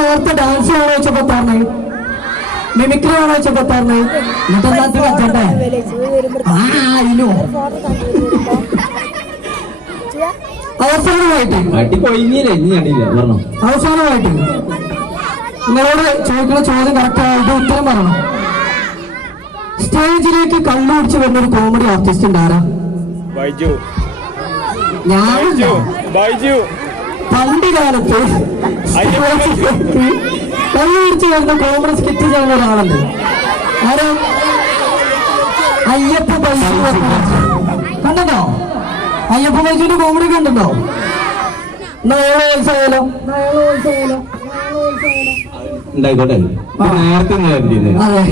നേരത്തെ ഡാൻസ് ആണോ വെച്ചപ്പോ പറഞ്ഞേ, മിമിക്രി ആണോ വെച്ചപ്പോ പറഞ്ഞേ, എന്നിട്ടെല്ലാത്ത കച്ചണ്ടേ അവസാനമായിട്ട് നിങ്ങളോട് ചോദിക്കുന്ന ചോദ്യം കറക്റ്റായിട്ട് ഉത്തരം പറയണം. സ്റ്റേജിലേക്ക് കണ്ണുപിടിച്ച് വരുന്ന ഒരു കോമഡി ആർട്ടിസ്റ്റ് ഉണ്ട്, ആരാ? പണ്ട് കാലത്ത് കണ്ണുപിടിച്ച് വരുന്ന കോമഡി സ്കിറ്റ് ചെയ്യുന്ന ഒരാളുണ്ട്, ആരാ? അയ്യപ്പ ബൈജു. കണ്ടോ? അയ്യപ്പ ബൈജുവിന്റെ കോമഡി കണ്ടോ? നയോത്സവലോ ഉണ്ടായിക്കോട്ടെ. അതെ,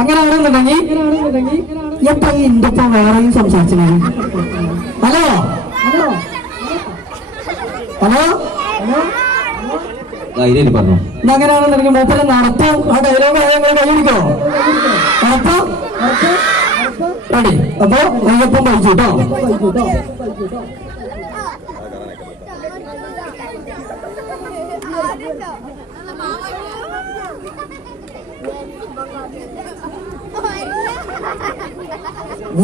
അങ്ങനെ ആണെന്നുണ്ടെങ്കിൽ എപ്പ എന്റെ ഒപ്പം വേറെയും സംസാരിച്ചു. ഹലോ ഹലോ പറഞ്ഞു. അങ്ങനെയാണെന്നുണ്ടെങ്കിൽ മൂപ്പര് നടത്തും. ആ ഡയലോഗ് ഞങ്ങൾ കൈയടിക്കോ? നടത്താം, റെഡി. അപ്പൊ അയ്യപ്പം പഠിച്ചു കേട്ടോ.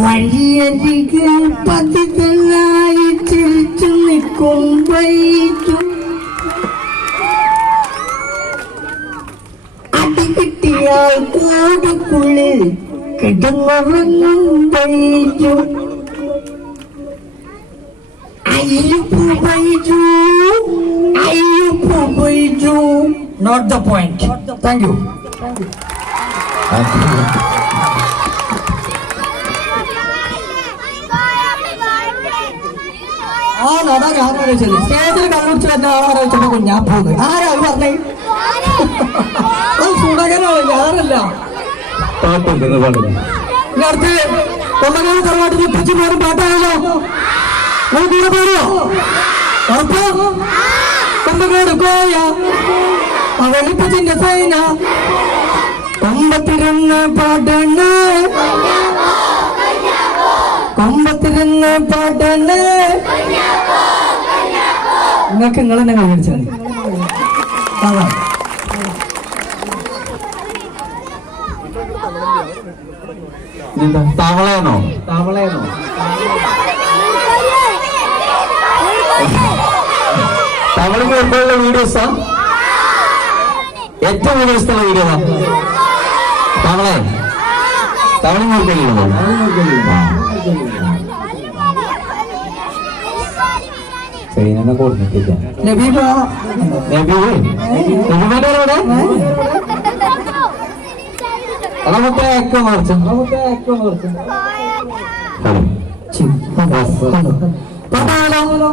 വഴിയരികിൽ പതിതനായി ചിരിച്ചു നിൽക്കും വൈറ്റു, അടി കിട്ടിയാൽ കൂടുക്കുള്ളിൽ കിടന്നുറങ്ങും വൈറ്റു. അയ്യപ്പു വൈറ്റു, അയ്യപ്പു വൈറ്റു. Note the point. Thank you. ആ അതാ ഞാൻ ആലോചിച്ചത്. സ്റ്റേജിൽ കണ്ടുപിടിച്ച് വരുന്ന ആളാലോചിച്ചപ്പോ ഞാൻ പോകുന്നത്. ആരാ പറഞ്ഞേ? സുണകനാണ്, ഞാനല്ല. അടുത്ത് കൊല്ലങ്ങാട് തറവാട്ടിൽ ഇപ്പിച്ച് പോലും പാട്ടാണല്ലോ. കൂടെ പോരോ? ഉറപ്പ്? കൊമ്പങ്ങാട് കോയ അവളിപ്പിച്ചിന്റെ സൈന കൊമ്പത്തിരുന്ന് പാടണ, കൊമ്പത്തിരുന്ന് പാടണ. നിങ്ങൾക്ക് നിങ്ങൾ തന്നെ കഴിച്ചാൽ അതാ. തവളയാണോ? തവളയാണോ? തവളയ്ക്ക് വരുമ്പോഴുള്ള വീഡിയോസാ ഏറ്റവും വലിയ ഇഷ്ടമുള്ള വീഡിയോ? തവള തവള നോക്കില്ലോ? ചൈന കൊടുത്തിട്ടില്ല. നമുക്ക് മറിച്ചു പറഞ്ഞാലോ